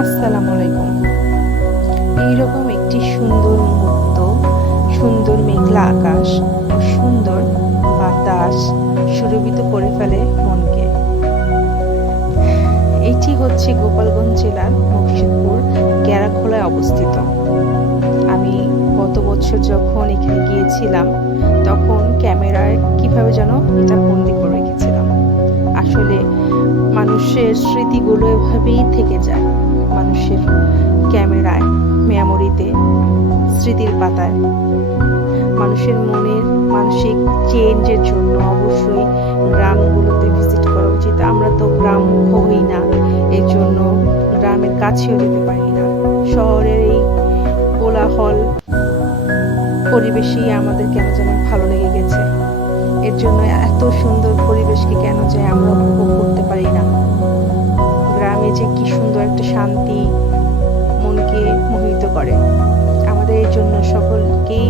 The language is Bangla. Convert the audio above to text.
আসসালামু আলাইকুম। এইরকম একটি সুন্দর মুহূর্ত, সুন্দর মেঘলা আকাশ ও সুন্দর বাতাস সুরভিত করে ফেলে মনকে। এটি হচ্ছে গোপালগঞ্জ জেলার মকসুদপুর গ্যাড়াখোলায় অবস্থিত। আমি গত বছর যখন এখানে গিয়েছিলাম তখন ক্যামেরায় কিভাবে যেন এটা বন্দি করে রেখেছিলাম। আসলে মানুষের স্মৃতিগুলো এভাবেই থেকে যায়, মানুষের ক্যামেরায়, মেমোরিতে, স্মৃতির পাতায়। মানুষের মনের মানসিক চেঞ্জের জন্য অবশ্যই গ্রামগুলোতে ভিজিট করা উচিত। আমরা তো গ্রামমুখ হই না, এর জন্য গ্রামের কাছেও যেতে পারি না। শহরের এই কোলাহল পরিবেশেই আমাদের কেন যেন ভালো লেগে গেছে। এর জন্য এত সুন্দর পরিবেশকে কেন যে আমরা উপভোগ করতে পারি না। গ্রামে যে কি সুন্দর একটা শান্তি মনকে মোহিত করে। আমাদের এর জন্য সকলকেই